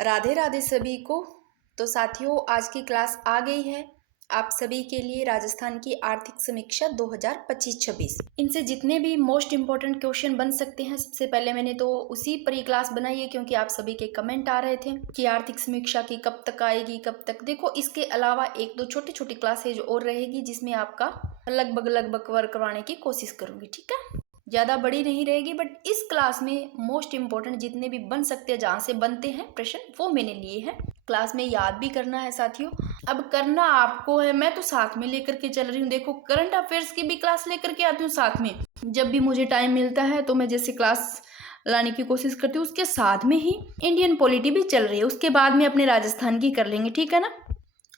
राधे राधे सभी को। तो साथियों, आज की क्लास आ गई है आप सभी के लिए राजस्थान की आर्थिक समीक्षा 2025-26। इनसे जितने भी मोस्ट इम्पोर्टेंट क्वेश्चन बन सकते हैं, सबसे पहले मैंने तो उसी पर ही क्लास बनाई है क्योंकि आप सभी के कमेंट आ रहे थे कि आर्थिक समीक्षा की कब तक आएगी, कब तक। देखो, इसके अलावा एक दो छोटी छोटी क्लासेज और रहेगी जिसमें आपका लगभग कवर करवाने की कोशिश करूंगी, ठीक है। ज़्यादा बड़ी नहीं रहेगी, बट इस क्लास में मोस्ट इम्पोर्टेंट जितने भी बन सकते हैं, जहाँ से बनते हैं प्रश्न, वो मैंने लिए हैं। क्लास में याद भी करना है साथियों। अब करना आपको है, मैं तो साथ में लेकर के चल रही हूँ। देखो, करंट अफेयर्स की भी क्लास लेकर के आती हूँ साथ में। जब भी मुझे टाइम मिलता है तो मैं जैसे क्लास लाने की कोशिश करती हूँ, उसके साथ में ही इंडियन पॉलिटी भी चल रही है, उसके बाद में अपने राजस्थान की कर लेंगे, ठीक है ना।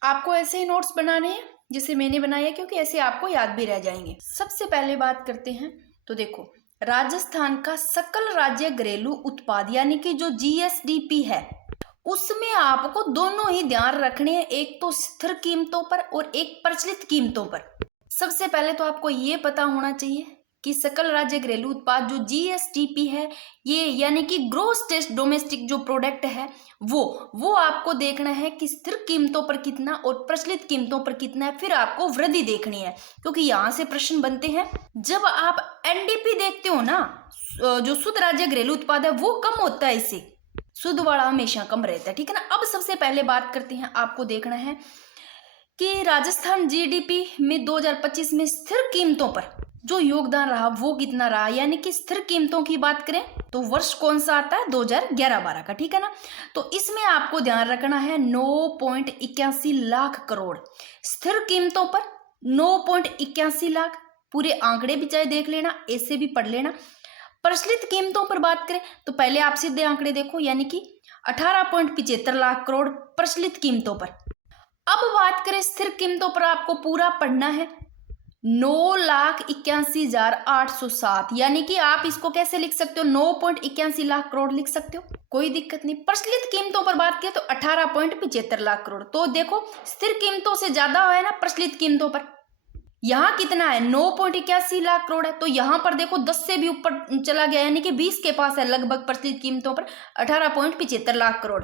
आपको ऐसे ही नोट्स बनाने हैं जिसे मैंने बनाया, क्योंकि ऐसे आपको याद भी रह जाएंगे। सबसे पहले बात करते हैं, तो देखो, राजस्थान का सकल राज्य घरेलू उत्पाद यानी कि जो जीएसडीपी है, उसमें आपको दोनों ही ध्यान रखने हैं, एक तो स्थिर कीमतों पर और एक प्रचलित कीमतों पर। सबसे पहले तो आपको ये पता होना चाहिए कि सकल राज्य घरेलू उत्पाद जो जीएसडीपी है, ये यानी कि ग्रोस टेस्ट डोमेस्टिक जो प्रोडक्ट है, वो आपको देखना है कि स्थिर कीमतों पर कितना और प्रचलित कीमतों पर कितना है। फिर आपको वृद्धि देखनी है, क्योंकि यहाँ से प्रश्न बनते हैं। जब आप एनडीपी देखते हो ना, जो शुद्ध राज्य घरेलू उत्पाद है, वो कम होता है, इससे शुद्ध वाला हमेशा कम रहता है, ठीक है ना। अब सबसे पहले बात करते हैं, आपको देखना है कि राजस्थान जीडीपी में 2025 में स्थिर कीमतों पर जो योगदान रहा वो कितना रहा। यानी कि स्थिर कीमतों की बात करें तो वर्ष कौन सा आता है, 2011-12 का, ठीक है ना। तो इसमें आपको ध्यान रखना है 9.81 लाख करोड़ स्थिर कीमतों पर। 9.81 लाख, पूरे आंकड़े भी चाहे देख लेना, ऐसे भी पढ़ लेना। प्रचलित कीमतों पर बात करें तो पहले आप सीधे आंकड़े देखो, यानी कि 18.75 लाख करोड़ प्रचलित कीमतों पर। अब बात करें स्थिर कीमतों पर, आपको पूरा पढ़ना है 9,81,807। यानी कि आप इसको कैसे लिख सकते हो, 9.81 लाख करोड़ लिख सकते हो, कोई दिक्कत नहीं। प्रचलित कीमतों पर बात करें तो 18.75 लाख करोड़। तो देखो, स्थिर कीमतों से ज्यादा है ना प्रचलित कीमतों पर। यहाँ कितना है, 9.81 लाख करोड़ है। तो यहाँ पर देखो 10 से भी ऊपर चला गया, यानी कि 20 के पास है लगभग प्रचलित कीमतों पर। 18.75 लाख करोड़,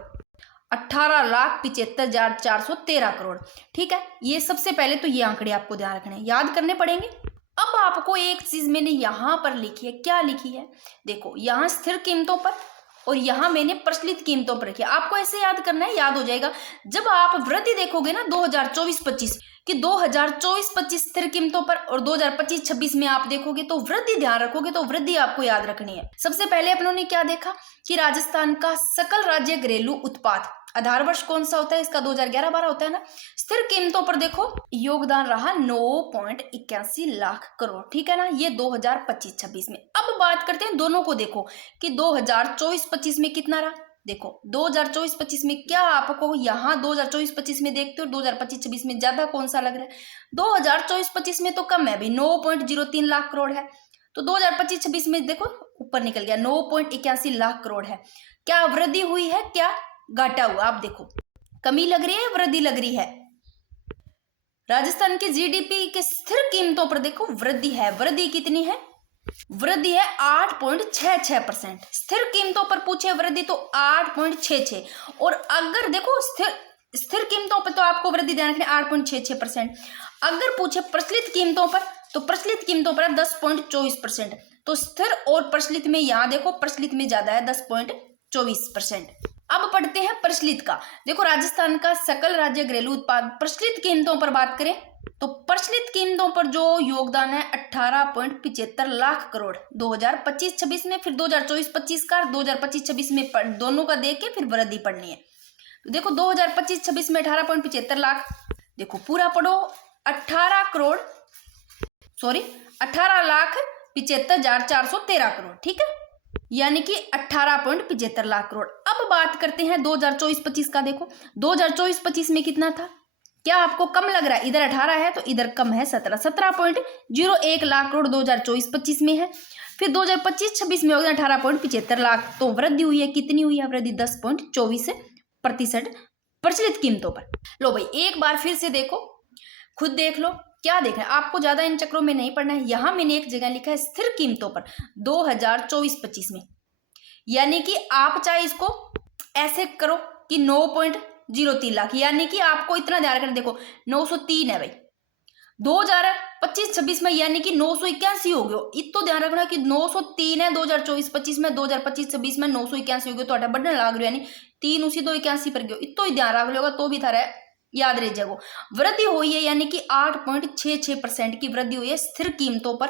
18,75,413 करोड़, ठीक है। ये सबसे पहले तो ये आंकड़े आपको ध्यान रखने हैं, याद करने पड़ेंगे। अब आपको एक चीज मैंने यहाँ पर लिखी है, क्या लिखी है, देखो, यहाँ स्थिर कीमतों पर और यहाँ मैंने प्रचलित कीमतों पर रखी है। आपको ऐसे याद करना है, याद हो जाएगा। जब आप वृद्धि देखोगे ना 2024-25 कि 2024-25 स्थिर कीमतों पर और 2025-26 में आप देखोगे तो वृद्धि ध्यान रखोगे, तो वृद्धि आपको याद रखनी है। सबसे पहले अपनों ने क्या देखा कि राजस्थान का सकल राज्य घरेलू उत्पाद, आधार वर्ष कौन सा होता है इसका, 2011-12 होता है ना। स्थिर कीमतों पर देखो योगदान रहा 9.81 लाख करोड़, ठीक है ना, ये 2025-26 में। अब बात करते हैं दोनों को, देखो कि 2024-25 में कितना रहा। देखो 2024-25 में क्या आपको यहाँ 2024-25 में देखते हो, 2025-26 में ज्यादा कौन सा लग रहा है। 2024-25 में तो कम है भाई, 9.03 लाख करोड़ है। तो 2025-26 में देखो ऊपर निकल गया, 9.81 लाख करोड़ है। क्या वृद्धि हुई है, क्या घाटा हुआ, आप देखो कमी लग रही है, वृद्धि लग रही है। राजस्थान के जीडीपी के स्थिर कीमतों पर देखो वृद्धि है। वृद्धि कितनी है, वृद्धि है 8.66%। स्थिर कीमतों पर पूछे वृद्धि तो 8.66। और अगर देखो स्थिर कीमतों पर तो आपको वृद्धि ध्यान रखनी 8.66%। अगर पूछे प्रचलित कीमतों पर तो प्रचलित कीमतों पर 10.24%। तो स्थिर और प्रचलित में यहाँ देखो प्रचलित में ज्यादा है 10.24%। अब पढ़ते हैं प्रचलित का। देखो राजस्थान का सकल राज्य घरेलू उत्पाद प्रचलित कीमतों पर बात करें तो प्रचलित कीमतों पर जो योगदान है 18.75 लाख करोड़ 2025-26 में। फिर 2024-25 का, 2025-26 में दोनों का देख के फिर वृद्धि पढ़नी है। तो देखो 2025-26 में 18.75 लाख, देखो पूरा पढ़ो, 18,75,413 करोड़, ठीक है, यानी कि 18.75 लाख करोड़। अब बात करते हैं 2024-25 का। देखो 2024-25 में कितना था, क्या आपको कम लग रहा है, इधर 18 है तो इधर कम है, 17.01 लाख करोड़ 2024-25 में है। फिर 2025-26 में हो गया 18.75 लाख। तो वृद्धि हुई है, कितनी हुई है वृद्धि, 10.24% प्रचलित कीमतों पर। लो भाई एक बार फिर से देखो, खुद देख लो क्या देखना है, आपको ज्यादा इन चक्रों में नहीं पढ़ना है। यहां मैंने एक जगह लिखा है स्थिर कीमतों पर 2024-25 में, यानी कि आप चाहे इसको ऐसे करो कि 9.03 लाख, यानी कि आपको इतना ध्यान रखना, देखो 903 है भाई 2025-26 में, यानी कि 981 हो गयो। इतो ध्यान रखना कि 903 है 2024-25 में, 2025-26 में 981 हो गयो, तो बढ़ने लाग रहा, यानी 3 उसी 281 पर गयो। इतो ही ध्यान रख लोगा तो भी थारा याद रह जाएगा। वृद्धि हुई है, यानी कि 8.66% की वृद्धि हुई है स्थिर कीमतों पर।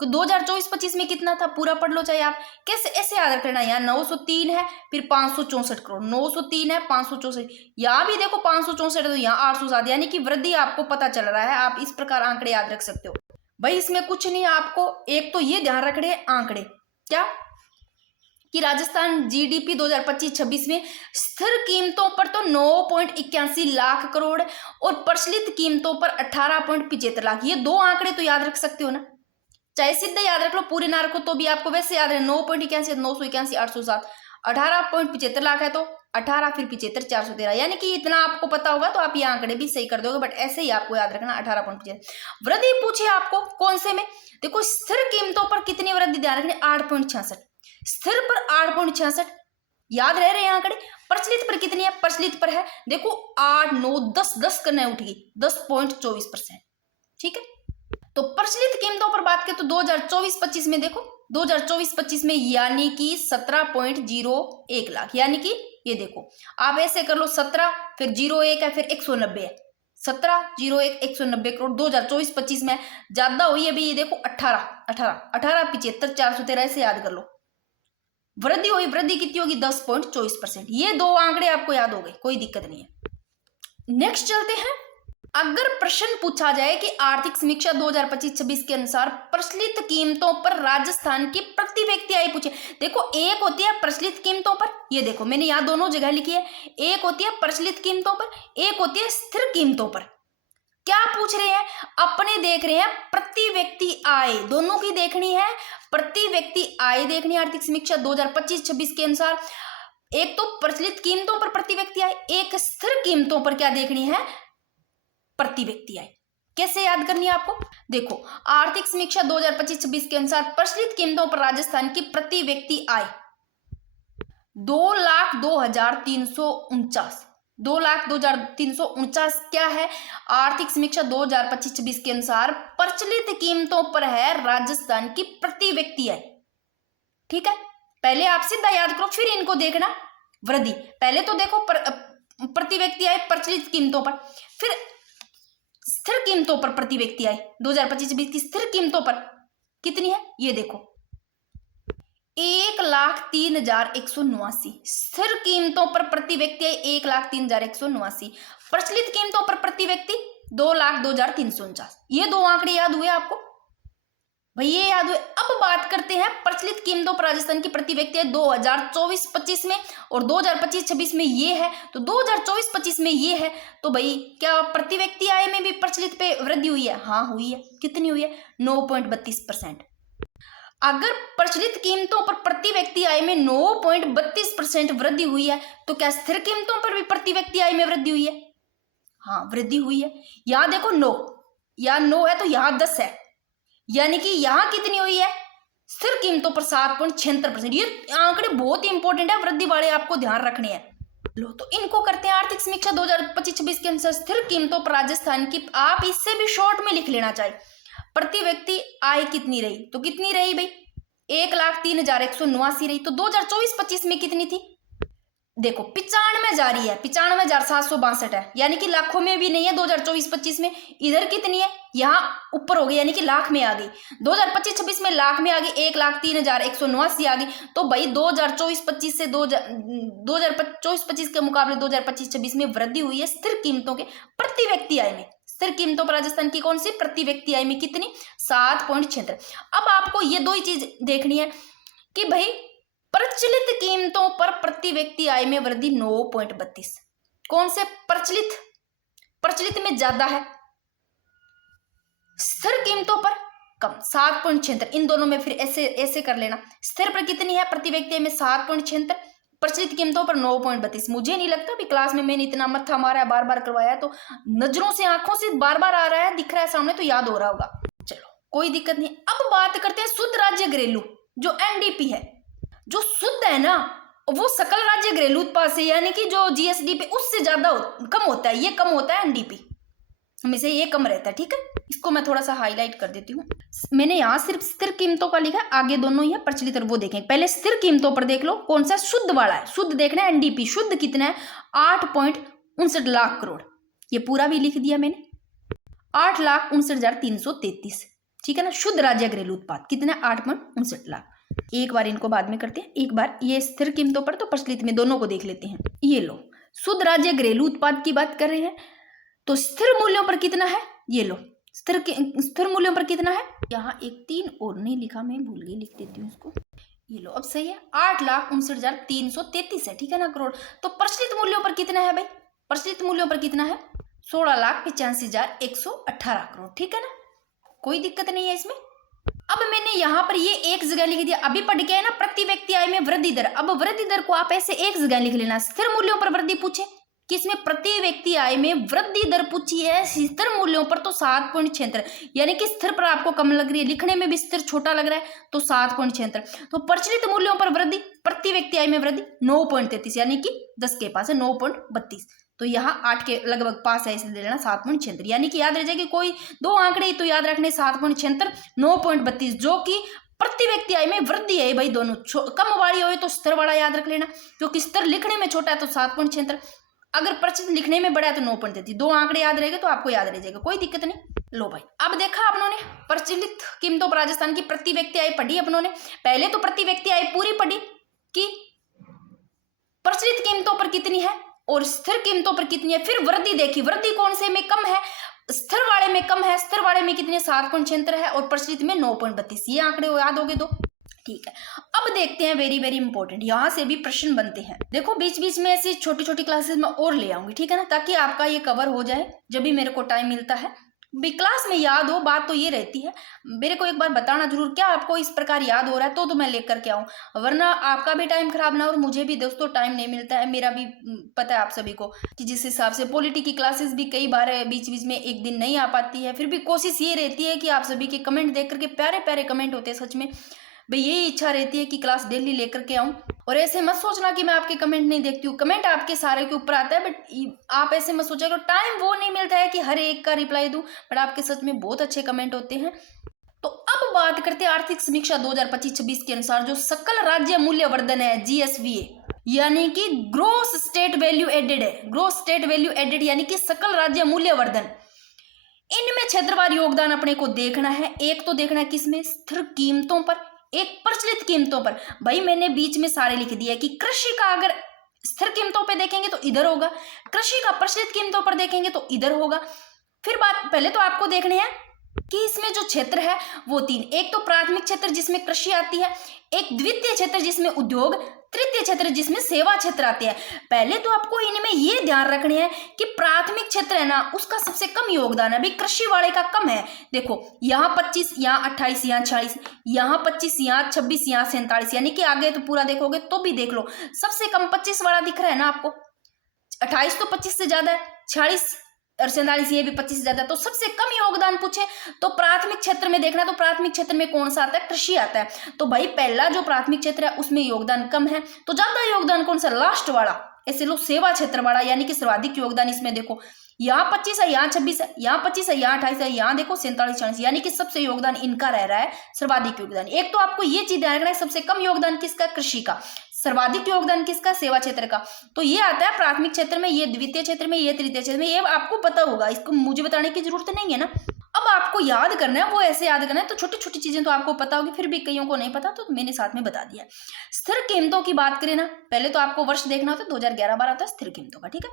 2024-25 में कितना था पूरा पढ़ लो चाहे आप। कैसे ऐसे याद रखना, यहाँ 903 है फिर 564 करोड़, 903 है 564, यहाँ भी देखो 564 तो यहाँ 807, यानी कि वृद्धि आपको पता चल रहा है। आप इस प्रकार आंकड़े याद रख सकते हो भाई, इसमें कुछ नहीं। आपको एक तो ये ध्यान रखने आंकड़े क्या कि राजस्थान जीडीपी 2025-26 में स्थिर कीमतों पर तो 9.81 लाख करोड़ और प्रचलित कीमतों पर 18.75 लाख, ये दो आंकड़े तो याद रख सकते हो ना, चाहे सीधे याद रख लो पूरे ना रखो तो भी आपको वैसे याद रहे। 9.81 981 807, 18.75 लाख है तो 18 फिर 75 413, यानी कि इतना आपको पता होगा तो आप ये आंकड़े भी सही कर दोगे, बट ऐसे ही आपको याद रखना 18.75। वृद्धि पूछे आपको कौन से में, देखो स्थिर कीमतों पर कितनी वृद्धि ध्यान रखनी, 8.66, स्थिर पर 8.66 याद रह रहे हैं आंकड़े। प्रचलित पर कितनी है, प्रचलित पर है देखो 8 9 10 10 करना उठ गई 10.24%, ठीक है। तो प्रचलित कीमतों पर बात करें तो 2024-25 में देखो 2024-25 में यानी कि 17.01 लाख, यानी कि ये देखो आप ऐसे कर लो 17 फिर 01 है फिर 190 है, 17 01 190 करोड़ 2024-25 में। ज्यादा हुई है भी ये देखो 18 75 413, ऐसे याद कर लो। वृद्धि हुई, वृद्धि कितनी होगी 10.24%। ये दो आंकड़े आपको याद हो गए, कोई दिक्कत नहीं है। नेक्स्ट चलते हैं। अगर प्रश्न पूछा जाए कि आर्थिक समीक्षा 2025-26 के अनुसार प्रचलित कीमतों पर राजस्थान की प्रति व्यक्ति आय पूछे, देखो एक होती है प्रचलित कीमतों पर, ये देखो मैंने यहाँ दोनों जगह लिखी है, एक होती है प्रचलित कीमतों पर, एक होती है स्थिर कीमतों पर। क्या पूछ रहे हैं, अपने देख रहे हैं प्रति व्यक्ति आय, दोनों की देखनी है, प्रति व्यक्ति आय देखनी है आर्थिक समीक्षा 2025-26 के अनुसार। एक तो प्रचलित कीमतों पर प्रति व्यक्ति आय, एक स्थिर कीमतों पर क्या देखनी है, प्रति व्यक्ति आय। कैसे याद करनी है आपको, देखो आर्थिक समीक्षा 2025-26 के अनुसार प्रचलित कीमतों पर राजस्थान की प्रति व्यक्ति आय 2,02,349, 2,02,349 क्या है, आर्थिक समीक्षा 2025-26 के अनुसार प्रचलित कीमतों पर है राजस्थान की प्रति व्यक्ति आय, ठीक है। पहले आप सीधा याद करो फिर इनको देखना वृद्धि, पहले तो देखो प्रति व्यक्ति आय प्रचलित कीमतों पर, फिर स्थिर कीमतों पर प्रति व्यक्ति आय 2025-26 की स्थिर कीमतों पर कितनी है, ये देखो 1,03,189, स्थिर कीमतों पर प्रति व्यक्ति आय 1,03,189, प्रचलित कीमतों पर प्रति व्यक्ति 2,02,349। ये दो आंकड़े याद हुए आपको भाई, ये याद हुए। अब बात करते हैं प्रचलित कीमतों पर राजस्थान की प्रति व्यक्ति है 2024-25 में और 2025-26 में ये है, तो 2024-25 में ये है, तो भाई क्या प्रति व्यक्ति आय में भी प्रचलित पे वृद्धि हुई है, हाँ हुई है। कितनी हुई है, 9.32%। अगर प्रचलित कीमतों पर प्रति व्यक्ति आय में 9.32% वृद्धि हुई है तो क्या स्थिर कीमतों पर भी प्रति व्यक्ति आय में वृद्धि हुई है, हाँ वृद्धि हुई है। यहां देखो 9, यहाँ 9 है तो यहाँ 10 है, यानी कि यहां कितनी हुई है, स्थिर कीमतों पर 7.76%। ये आंकड़े बहुत ही इंपॉर्टेंट है, वृद्धि वाले आपको ध्यान रखने हैं। लो तो इनको करते हैं आर्थिक समीक्षा 2025-26 के अनुसार स्थिर कीमतों पर राजस्थान की, आप इससे भी शॉर्ट में लिख लेना चाहिए प्रति व्यक्ति आय कितनी रही, तो कितनी रही भाई 1,03,189 रही। तो 2024-25 में कितनी थी, देखो 95 जा रही है, 95,762 है, यानी कि लाखों में भी नहीं है 2024-25 में। इधर कितनी है, यहाँ ऊपर हो गई, यानी कि लाख में आ गई। 2025-26 में लाख में आ गई, 1,03,189 आ गई। तो भाई 2024-25 से 2024-25 के मुकाबले 2025-26 में वृद्धि हुई है स्थिर कीमतों के प्रति व्यक्ति आय में। स्थिर कीमतों पर राजस्थान की कौन सी प्रति व्यक्ति आय में कितनी, 7.76। अब आपको ये दो ही चीज देखनी है कि भाई प्रचलित कीमतों पर प्रति व्यक्ति आय में वृद्धि 9.32, कौन से प्रचलित, प्रचलित में ज्यादा है, स्थिर कीमतों पर कम 7.76। इन दोनों में फिर ऐसे ऐसे कर लेना, स्थिर पर कितनी है प्रति व्यक्ति में 7.76, प्रचलित कीमतों पर 9.32। मुझे नहीं लगता अभी क्लास में मैंने इतना मत्था मारा है, बार बार करवाया है, तो नजरों से आंखों से बार बार आ रहा है, दिख रहा है सामने, तो याद हो रहा होगा। चलो कोई दिक्कत नहीं। अब बात करते हैं शुद्ध राज्य घरेलू, जो एनडीपी है, जो शुद्ध है ना वो सकल राज्य घरेलू उत्पाद से यानी कि जो जीएसडीपी उससे ज्यादा कम होता है, ये कम होता है एनडीपी, हमेशा ये कम रहता है। ठीक है, इसको मैं थोड़ा सा हाईलाइट कर देती हूँ। मैंने यहाँ सिर्फ स्थिर कीमतों का लिखा है, आगे दोनों ही है प्रचलित और वो देखेंगे। पहले स्थिर कीमतों पर देख लो कौन सा शुद्ध वाला है, शुद्ध देखना है एनडीपी, शुद्ध कितना है 8.59 लाख करोड़, ये पूरा भी लिख दिया मैंने 8,59,333। ठीक है ना, शुद्ध राज्य घरेलू उत्पाद कितना है 8.59 लाख। एक बार इनको बाद में करते हैं, एक बार ये स्थिर कीमतों पर तो प्रचलित में दोनों को देख लेते हैं। ये लो, शुद्ध राज्य घरेलू उत्पाद की बात कर रहे हैं तो स्थिर मूल्यों पर कितना है, ये लो स्थिर मूल्यों पर कितना है, यहाँ एक 3 और नहीं लिखा, मैं भूल गई, लिख देती हूँ इसको। ये लो अब सही है, 8,59,333 है। ठीक है ना करोड़। तो प्रचलित मूल्यों पर कितना है भाई, प्रचलित मूल्यों पर कितना है 16,85,118 करोड़। ठीक है ना, कोई दिक्कत नहीं है इसमें। अब मैंने यहाँ पर ये एक जगह लिख दिया, अभी पढ़ के है ना प्रति व्यक्ति आय में वृद्धि दर। अब वृद्धि दर को आप ऐसे एक जगह लिख लेना, स्थिर मूल्यों पर वृद्धि पूछे किसमें, प्रति व्यक्ति आय में वृद्धि दर पूछी है, स्थिर मूल्यों पर तो 7.76, यानी कि स्थिर पर आपको कम लग रही है, लिखने में भी स्थिर छोटा लग रहा है तो 7.76। तो प्रचलित मूल्यों पर वृद्धि, प्रति व्यक्ति आय में वृद्धि 9.33, यानी कि 10 के पास है 9.32, तो यहाँ 8 के लगभग पास है, इसलिए लेना 7.76, यानी कि याद रह जाएगी कोई दो आंकड़े तो याद रखने 7.76 9.32, जो कि प्रति व्यक्ति आय में वृद्धि है भाई। दोनों कम वाली हो तो स्थिर वाला याद रख लेना, क्योंकि स्थिर लिखने में छोटा है तो 7.76, अगर प्रचलित लिखने में बड़ा है तो 9.33, दो आंकड़े याद रहेंगे तो आपको याद रह जाएगा, कोई दिक्कत नहीं। लो भाई, अब देखा अपनों ने प्रचलित कीमतों पर राजस्थान की प्रति व्यक्ति आय पढ़ी अपनों ने। पहले तो प्रति व्यक्ति आय पूरी पढ़ी कि प्रचलित कीमतों पर कितनी है और स्थिर कीमतों पर कितनी है, फिर वृद्धि देखी, वृद्धि कौन से में कम है, स्थिर वाले में कम है, स्थिर वाले में कितने 7.76 है और प्रचलित में 9.32, ये आंकड़े याद हो गए दो। ठीक है, अब देखते हैं वेरी वेरी इंपॉर्टेंट, यहाँ से भी प्रश्न बनते हैं। देखो बीच बीच में ऐसी छोटी छोटी क्लासेस में और ले आऊंगी, ठीक है ना, ताकि आपका ये कवर हो जाए जब भी मेरे को टाइम मिलता है, भी क्लास में याद हो। बात तो ये रहती है, मेरे को एक बार बताना जरूर क्या आपको इस प्रकार याद हो रहा है, तो मैं लेकर के आऊँ, वरना आपका भी टाइम खराब ना और मुझे भी दोस्तों टाइम नहीं मिलता है। मेरा भी पता है आप सभी को कि जिस हिसाब से पॉलिटी की क्लासेस भी कई बार बीच बीच में एक दिन नहीं आ पाती है, फिर भी कोशिश ये रहती है कि आप सभी के कमेंट देख करके, प्यारे प्यारे कमेंट होते हैं सच में, भाई यही इच्छा रहती है कि क्लास डेली लेकर के आऊँ। और ऐसे मत सोचना कि मैं आपके कमेंट नहीं देखती हूँ, कमेंट आपके सारे के ऊपर आता है, बट आप ऐसे मत सोचा करो टाइम वो नहीं मिलता है कि हर एक का रिप्लाई दूं, बट आपके सच में बहुत अच्छे कमेंट होते हैं। तो अब बात करते हैं आर्थिक समीक्षा 2025-26 के अनुसार जो सकल राज्य मूल्यवर्धन है जीएसवीए, यानी कि ग्रोस स्टेट वैल्यू एडेड है, ग्रोस स्टेट वैल्यू एडेड यानी कि सकल राज्य मूल्यवर्धन, इनमें क्षेत्रवार योगदान अपने को देखना है। एक तो देखना है किसमें, स्थिर कीमतों पर, एक प्रचलित कीमतों पर। भाई मैंने बीच में सारे लिख दिया कि कृषि का अगर स्थिर कीमतों पे देखेंगे तो इधर होगा, कृषि का प्रचलित कीमतों पर देखेंगे तो इधर होगा। फिर बात पहले तो आपको देखने हैं कि इसमें जो क्षेत्र है वो 3, एक तो प्राथमिक क्षेत्र जिसमें कृषि आती है, एक द्वितीय क्षेत्र जिसमें उद्योग, तृतीय क्षेत्र जिसमें सेवा क्षेत्र आते हैं। पहले तो आपको इनमें ये ध्यान रखने हैं कि प्राथमिक क्षेत्र है ना उसका सबसे कम योगदान है, अभी कृषि वाले का कम है। देखो यहाँ 25, यहाँ 28, यहाँ 46, यहाँ 25, यहाँ 26, यहाँ 47, यानी कि आगे तो पूरा देखोगे तो भी देख लो सबसे कम 25 वाला दिख रहा है ना आपको, 28 तो 25 से ज्यादा है, 46 और 47 ये भी 25 से ज्यादा, तो सबसे कम योगदान पूछे तो प्राथमिक क्षेत्र में देखना, तो प्राथमिक क्षेत्र में कौन सा आता है, कृषि आता है। तो भाई पहला जो प्राथमिक क्षेत्र है उसमें योगदान कम है, तो ज्यादा योगदान कौन सा, लास्ट वाला, ऐसे लो सेवा क्षेत्र वाला, यानी कि सर्वाधिक योगदान इसमें देखो यहाँ 25 है, यहाँ 26 है, यहाँ 25 है, यहाँ 28 है, यहाँ देखो 47, 40, यानी कि सबसे योगदान इनका रह रहा है सर्वाधिक योगदान। एक तो आपको ये चीज ध्यान रखना है सबसे कम योगदान किसका, कृषि का, सर्वाधिक योगदान किसका, सेवा क्षेत्र का। तो ये आता है प्राथमिक क्षेत्र में, ये द्वितीय क्षेत्र में, ये तृतीय क्षेत्र में, ये आपको पता होगा, इसको मुझे बताने की जरूरत नहीं है ना। अब आपको याद करना है वो ऐसे याद करना है, तो छोटी छोटी चीजें तो आपको पता होगी, फिर भी कईयों को नहीं पता तो मैंने साथ में बता दिया। स्थिर कीमतों की बात करें ना, पहले तो आपको वर्ष देखना होता है 2011-12 आता है स्थिर कीमतों का, ठीक है।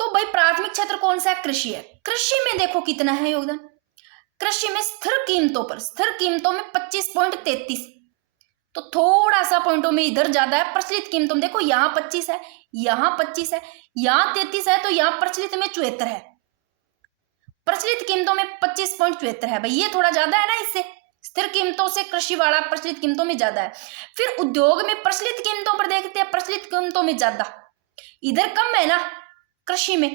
तो भाई प्राथमिक क्षेत्र कौन सा है, कृषि है। कृषि में देखो कितना है योगदान, कृषि में स्थिर कीमतों पर, स्थिर कीमतों में 25.33, तो थोड़ा सा पॉइंटों में इधर ज्यादा है। प्रचलित कीमतों में देखो यहाँ 25 है, यहाँ 25 है, यहाँ 33 है, तो यहाँ प्रचलित में 74 है, प्रचलित कीमतों में 25.74 है। भाई ये थोड़ा ज्यादा है ना, इससे स्थिर कीमतों से कृषि वाला प्रचलित कीमतों में ज्यादा है। फिर उद्योग में प्रचलित कीमतों पर देखते हैं, प्रचलित कीमतों में ज्यादा, इधर कम है ना कृषि में,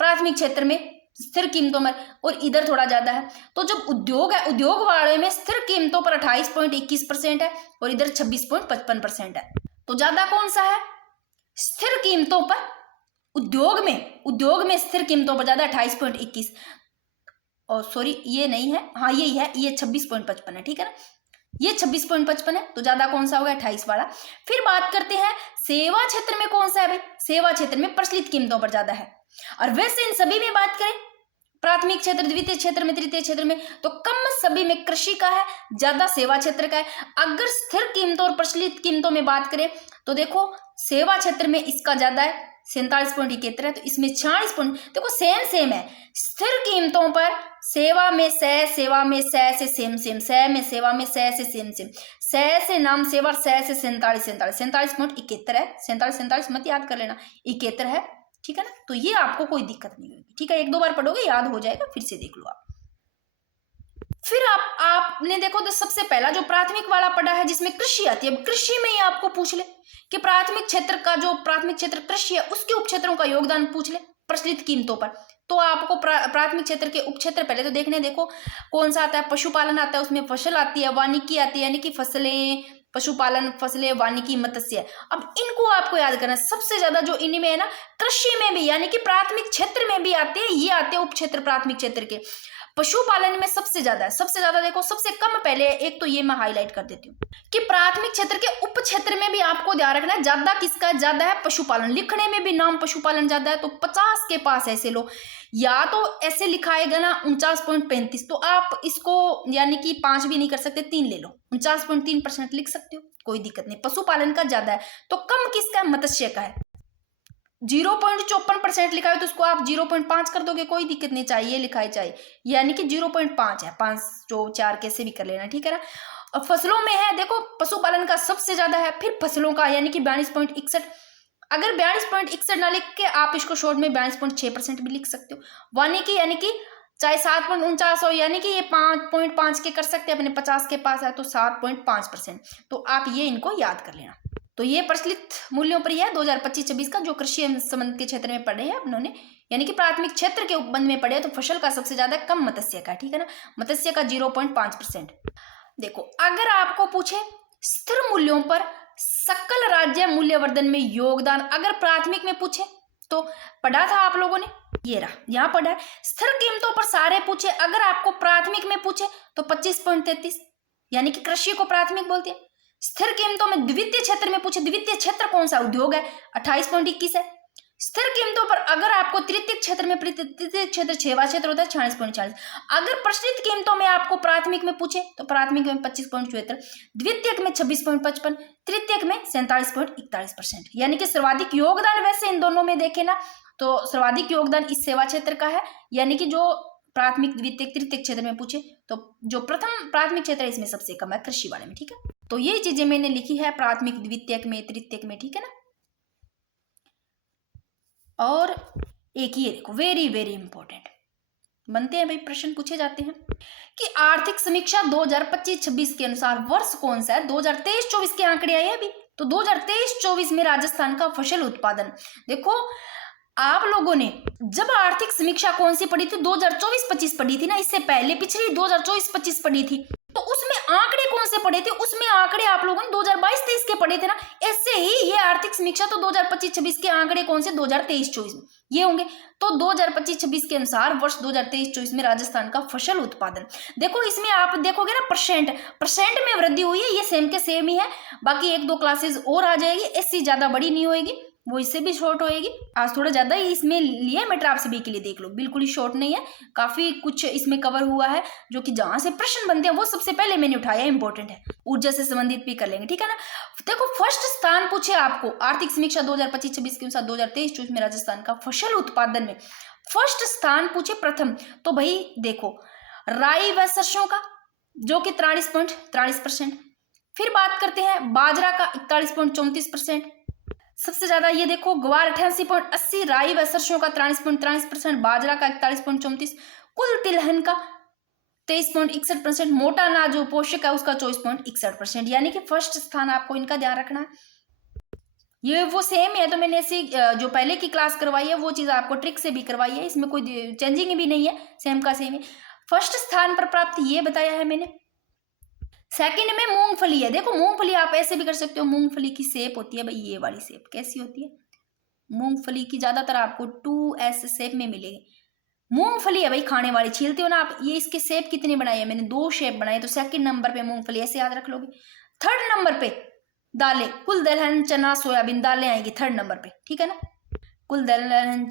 प्राथमिक क्षेत्र में स्थिर कीमतों में, और इधर थोड़ा ज्यादा है। तो जब उद्योग है, उद्योग वाले में स्थिर कीमतों पर 28.21% है और इधर 26.55% है। तो ज्यादा कौन सा है? स्थिर कीमतों पर, उद्योग में स्थिर कीमतों पर ज्यादा 28.21, और सॉरी ये नहीं है, हाँ यही है, ये 26.55 है, ठीक है ना, ये 26.55 है, तो ज्यादा कौन सा होगा? 28 वाला। फिर बात करते हैं सेवा क्षेत्र में कौन सा है भाई? सेवा क्षेत्र में प्रचलित कीमतों पर ज्यादा है। और वैसे इन सभी में बात करें, प्राथमिक क्षेत्र, द्वितीय क्षेत्र में, तृतीय क्षेत्र में, तो कम सभी में कृषि का है, ज्यादा सेवा क्षेत्र का है। अगर स्थिर कीमतों और प्रचलित कीमतों में बात करें तो देखो सेवा क्षेत्र में इसका ज्यादा है 47.71 है, तो इसमें 46 पॉइंट, देखो सेम है। स्थिर कीमतों पर सेवा में सेवा में से सेम, में सेवा में से सेम, से नाम सेवा, से 47.71 है, 47 मत याद कर लेना, 71 है, ठीक है ना। तो ये आपको कोई दिक्कत नहीं होगी, ठीक है, एक दो बार पढ़ोगे याद हो जाएगा, फिर से देख लो आप। फिर आपने देखो तो सबसे पहला जो प्राथमिक वाला पढ़ा है जिसमें कृषि आती है, अब कृषि में ही आपको पूछ ले कि प्राथमिक क्षेत्र का जो प्राथमिक क्षेत्र कृषि है उसके उपक्षेत्रों का योगदान पूछ ले प्रचलित कीमतों पर, तो आपको प्राथमिक क्षेत्र के उपक्षेत्र पहले तो देखने, देखो कौन सा आता है? पशुपालन आता है, उसमें फसल आती है, वानिकी आती है, यानी कि फसलें, पशुपालन, फसलें, वानिकी, मत्स्य। अब इनको आपको याद करना, सबसे ज्यादा जो इनमें है ना, कृषि में भी यानी कि प्राथमिक क्षेत्र में भी आते हैं, ये आते हैं उपक्षेत्र प्राथमिक क्षेत्र के। पशुपालन में सबसे ज्यादा है, सबसे ज्यादा देखो, सबसे कम पहले एक तो ये मैं हाईलाइट कर देती हूँ कि प्राथमिक क्षेत्र के उप क्षेत्र में भी आपको ध्यान रखना है, ज्यादा किसका ज्यादा है? पशुपालन। लिखने में भी नाम पशुपालन ज्यादा है, तो 50 के पास ऐसे लो, या तो ऐसे लिखाएगा ना 49.35, तो आप इसको यानी कि 5 भी नहीं कर सकते, 3 ले लो, 49.3% लिख सकते हो, कोई दिक्कत नहीं। पशुपालन का ज्यादा है, तो कम किसका है? मत्स्य का है। 0.54% लिखा है तो उसको आप 0.5 कर दोगे, कोई दिक्कत नहीं, चाहिए लिखाई चाहिए, यानी कि 0.5 है, 5 जो 4 कैसे भी कर लेना, ठीक है ना। और फसलों में है, देखो पशुपालन का सबसे ज्यादा है, फिर फसलों का यानी कि 42.61, अगर 42.61 ना लिख के आप इसको शॉर्ट में 42.6% भी लिख सकते हो। वानिकी यानी कि चाहे 7.49 हो, यानी कि ये 5.5 के कर सकते हैं, अपने 50 के पास है तो 7.5%, तो आप ये इनको याद कर लेना। तो ये प्रचलित मूल्यों पर यह 2025-26 का जो कृषि संबंध के क्षेत्र में पढ़े हैं उन्होंने, यानी कि प्राथमिक क्षेत्र के उपबंध में पढ़े, तो फसल का सबसे ज्यादा, कम मत्स्य का, ठीक है ना, मत्स्य का 0.5%। देखो अगर आपको पूछे स्थिर मूल्यों पर सकल राज्य मूल्यवर्धन में योगदान, अगर प्राथमिक में पूछे तो पढ़ा था आप लोगों ने, ये रहा, यहाँ पढ़ा है। स्थिर कीमतों पर सारे पूछे, अगर आपको प्राथमिक में पूछे तो 25.33, यानी कि कृषि को प्राथमिक बोलते हैं। स्थिर कीमतों में द्वितीय क्षेत्र में पूछे, द्वितीय क्षेत्र कौन सा? उद्योग है, 28.21 है। स्थिर कीमतों पर अगर आपको तृतीय क्षेत्र में, तृतीय क्षेत्र 6वां क्षेत्र होता है, 46.40। अगर प्रचलित कीमतों में आपको प्राथमिक में पूछे तो प्राथमिक में 25.74, द्वितीयक में 26.55, तृतीयक में 47.41%, यानी कि सर्वाधिक योगदान वैसे इन दोनों में देखे ना तो सर्वाधिक योगदान इस सेवा क्षेत्र का है, यानी कि जो प्राथमिक, द्वितीय, तृतीय क्षेत्र में पूछे तो जो प्रथम प्राथमिक क्षेत्र है इसमें सबसे कम है, कृषि वाले में, ठीक है। तो ये चीजें मैंने लिखी है प्राथमिक, द्वितीयक में, तृतीयक में, ठीक है ना। और एक ये देखो, वेरी वेरी इंपॉर्टेंट बनते हैं भाई, प्रश्न पूछे जाते हैं कि आर्थिक समीक्षा 2025-26 के अनुसार वर्ष कौन सा है? 2023-24 के आंकड़े आए अभी, तो 2023-24 में राजस्थान का फसल उत्पादन, देखो आप लोगों ने जब आर्थिक समीक्षा कौन सी पढ़ी थी? 2024-25 पढ़ी थी ना, इससे पहले पिछली 2024-25 पढ़ी थी, तो उसमें आंकड़े कौन से पढ़े थे? उसमें आंकड़े आप लोगों ने 2022-23 के पढ़े थे ना, ऐसे ही ये आर्थिक समीक्षा तो 2025-26 के आंकड़े कौन से? 2023-24 में ये होंगे। तो 2025-26 के अनुसार वर्ष 2023-24 में राजस्थान का फसल उत्पादन, देखो इसमें आप देखोगे ना परसेंट में वृद्धि हुई है, ये सेम के सेम ही है, बाकी एक दो क्लासेस और आ जाएगी, इससे ज्यादा बड़ी नहीं होएगी, वो इससे भी शॉर्ट होएगी। आज थोड़ा ज्यादा ही इसमें लिए मैटर आप सभी के लिए, देख लो बिल्कुल ही शॉर्ट नहीं है, काफी कुछ इसमें कवर हुआ है, जो कि जहां से प्रश्न बनते हैं वो सबसे पहले मैंने उठाया, इंपॉर्टेंट है, ऊर्जा से संबंधित भी कर लेंगे, ठीक है ना। देखो फर्स्ट स्थान पूछे आपको आर्थिक समीक्षा 2025-26 के अनुसार 2023-24 में राजस्थान का फसल उत्पादन में फर्स्ट स्थान पूछे प्रथम, तो भाई देखो राई व सरसों का जो कि 43.43%, फिर बात करते हैं बाजरा का 41.34%, सबसे ज्यादा ये देखो ग्वार 88.80, राई व सरसों का 43.43%, बाजरा का 41.34%, कुल तिलहन का 23.61%, मोटा अनाज जो पोषक है उसका 24.61%, यानी कि फर्स्ट स्थान आपको इनका ध्यान रखना है। ये वो सेम है, तो मैंने ऐसी जो पहले की क्लास करवाई है वो चीज आपको ट्रिक से भी करवाई है, इसमें कोई चेंजिंग भी नहीं है, सेम का सेम है। फर्स्ट स्थान पर प्राप्त ये बताया है मैंने। सेकंड में मूंगफली है। देखो मूंगफली आप ऐसे भी कर सकते हो, मूंगफली की शेप होती है भाई ये वाली शेप। कैसी होती है? मूंगफली की ज्यादातर आपको 2S शेप में मिलेगी। मूंगफली है भाई खाने वाली, छीलते हो ना आप। ये इसके शेप कितनी बनाई है मैंने? 2 शेप बनाई, तो सेकंड नंबर पे मूंगफली ऐसे याद रख लोगे। थर्ड नंबर पे दालें, कुल दलहन चना सोयाबीन दालें आएंगी थर्ड नंबर पे, ठीक है ना। कुल दलहन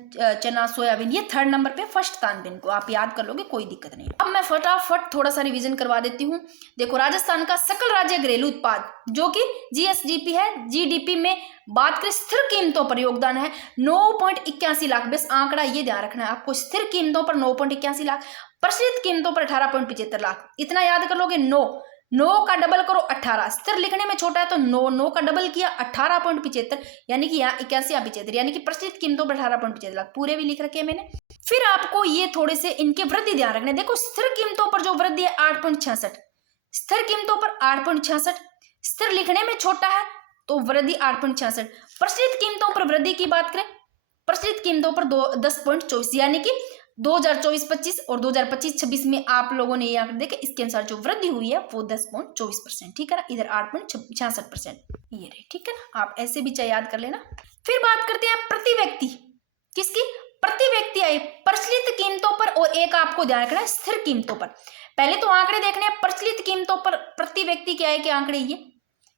चना सोयाबीन ये थर्ड नंबर पे, फर्स्ट तानबीन को आप याद कर लोगे, कोई दिक्कत नहीं। अब मैं फटाफट थोड़ा सा रिवीजन करवा देती हूँ। देखो राजस्थान का सकल राज्य घरेलू उत्पाद जो कि जीएसडीपी है, जीडीपी में बात करें स्थिर कीमतों पर योगदान है 9.81 लाख। बस आंकड़ा ये ध्यान रखना है आपको, स्थिर कीमतों पर 9.81 लाख, प्रचलित कीमतों पर 18.75 लाख। इतना याद कर लोगे। 9 का डबल करो 18, स्थिर लिखने में छोटा है तो 9 का डबल किया 18.75, यानी कि यहाँ 81 या 75, यानी कि प्रचलित कीमतों पर 18.75 लाख पूरे भी लिख रखे हैं मैंने। फिर आपको ये थोड़े से इनके वृद्धि ध्यान रखने। देखो स्थिर कीमतों पर जो वृद्धि है 8.66, स्थिर कीमतों पर 8.66, स्थिर लिखने में छोटा है तो वृद्धि 8.66। प्रचलित कीमतों पर वृद्धि की बात करें, प्रचलित कीमतों पर 10.24, यानी कि 2024-25 और 2025-26 में आप लोगों ने ये आंकड़े देखे, इसके अनुसार जो वृद्धि हुई है वो 10.24%, ठीक है ना। इधर 8.66% ये रहे, ठीक है ना। आप ऐसे भी चाहे याद कर लेना। फिर बात करते हैं प्रति व्यक्ति, किसकी? प्रति व्यक्ति आई प्रचलित कीमतों पर, और एक आपको ध्यान रखना है स्थिर कीमतों पर। पहले तो आंकड़े देखने हैं प्रचलित कीमतों पर प्रति व्यक्ति क्या है, क्या आंकड़े ये,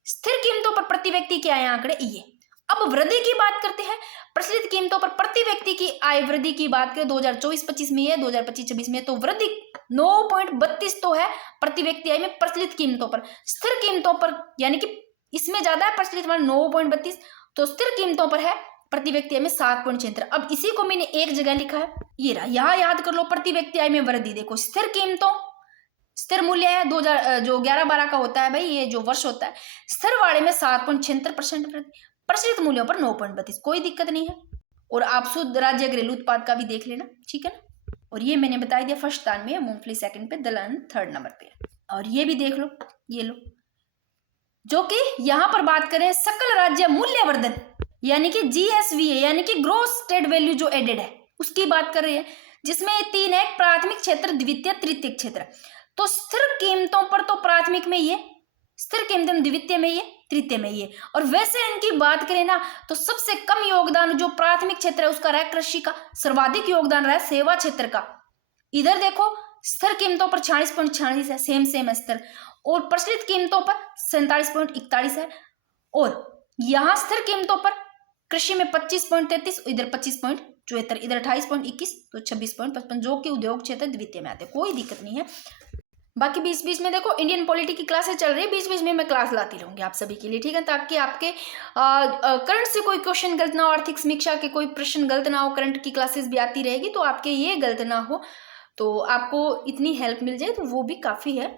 स्थिर कीमतों पर प्रति व्यक्ति क्या है आंकड़े ये। अब वृद्धि की बात करते हैं। प्रचलित कीमतों पर प्रति व्यक्ति की आय वृद्धि की बात करें 2024-25 में है, 2025-26 में तो वृद्धि 9.32 तो है प्रति व्यक्ति आय में प्रचलित कीमतों पर। स्थिर कीमतों पर यानी कि इसमें ज्यादा है प्रचलित में 9.32, तो स्थिर कीमतों पर है प्रति व्यक्ति आय में 7.76। अब इसी को मैंने एक जगह लिखा है, ये रहा, यहाँ याद कर लो प्रति व्यक्ति आय में वृद्धि। देखो स्थिर कीमतों, स्थिर मूल्य है 2000 जो 11-12 का होता है भाई, ये जो वर्ष होता है, स्थिर वाले में 7.76% वृद्धि, प्रचलित मूल्यों पर 9.32, कोई दिक्कत नहीं है। और आप शुद्ध राज्य घरेलू उत्पाद का भी देख लेना, ठीक है ना। और ये मैंने बता दिया फर्स्ट स्थान में है मूंगफली, सेकंड पे दलहन थर्ड नंबर पे है। और ये भी देख लो, ये लो, जो कि यहाँ पर बात करें सकल राज्य मूल्यवर्धन यानी कि जीएसवी है, यानी कि ग्रोस स्टेट वैल्यू जो एडेड है उसकी बात कर रहे हैं, जिसमें 3 है, प्राथमिक क्षेत्र, द्वितीय, तृतीय क्षेत्र। तो स्थिर कीमतों पर तो प्राथमिक में ये, स्थिर कीमतों द्वितीय में ये, तृतीय में ये। और वैसे इनकी बात करें ना तो सबसे कम योगदान जो प्राथमिक क्षेत्र है उसका रहा है कृषि का, सर्वाधिक योगदान रहा है सेवा क्षेत्र का। इधर देखो स्थिर कीमतों पर 46.46 है, सेम स्तर, और प्रचलित कीमतों पर 47.41 है, और यहाँ स्थिर कीमतों पर कृषि में 25.33, इधर 25.74, इधर 28.21, तो 26.55, जो कि उद्योग क्षेत्र द्वितीय में आते, कोई दिक्कत नहीं है। बाकी बीच बीच में देखो इंडियन पॉलिटी की क्लासेस चल रही है, बीच बीच में मैं क्लास लाती रहूंगी आप सभी के लिए, ठीक है, ताकि आपके करंट से कोई क्वेश्चन गलत ना हो, आर्थिक समीक्षा के कोई प्रश्न गलत ना हो, करंट की क्लासेस भी आती रहेगी तो आपके ये गलत ना हो, तो आपको इतनी हेल्प मिल जाए तो वो भी काफ़ी है।